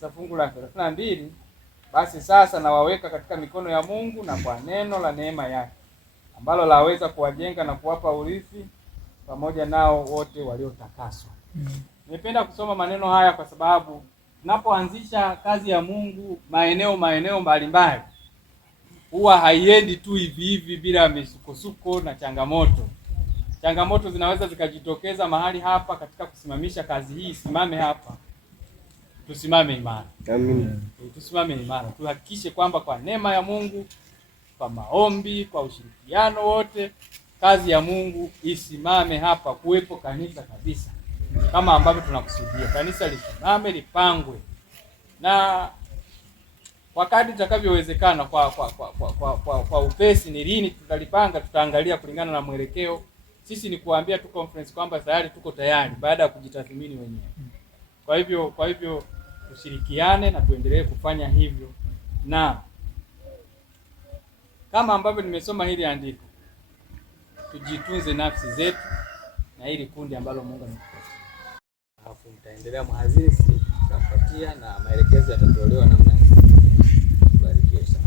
Sasa fungu la 32, basi sasa nawaweka katika mikono ya Mungu na kwa neno la neema yake ambalo laweza kuwajenga na kuwapa urithi pamoja nao wote waliotakaswa. Nimependa kusoma maneno haya kwa sababu tunapoanzisha kazi ya Mungu maeneo mbalimbali, huwa haiendi tu hivi hivi bila misukosuko na changamoto. Changamoto zinaweza zikajitokeza mahali hapa katika kusimamisha kazi hii isimame hapa. Tusimame imara. Amen. Tusimame imara. Tuhakikishe kwamba kwa neema ya Mungu, kwa maombi, kwa ushirikiano wote, kazi ya Mungu isimame hapa, kuwepo kanisa kabisa. Kama ambavyo tunakusudia. Kanisa lisimame, lipangwe. Na wakati itakavyowezekana kwa upesi, ni lini tutalipanga, tutaangalia kulingana na mwelekeo. Sisi ni kuambia tu conference kwamba tayari tuko tayari baada ya kujitathmini wenyewe. Kwa hivyo tushirikiane na tuendelee kufanya hivyo, na kama ambavyo nimesoma hili andiko, tujitunze nafsi zetu na hili kundi ambalo Mungu ametupatia. Alafu mtaendelea mhadhiri, tutafuatia na maelekezo yatatolewa namna hii. Barikiwe sana.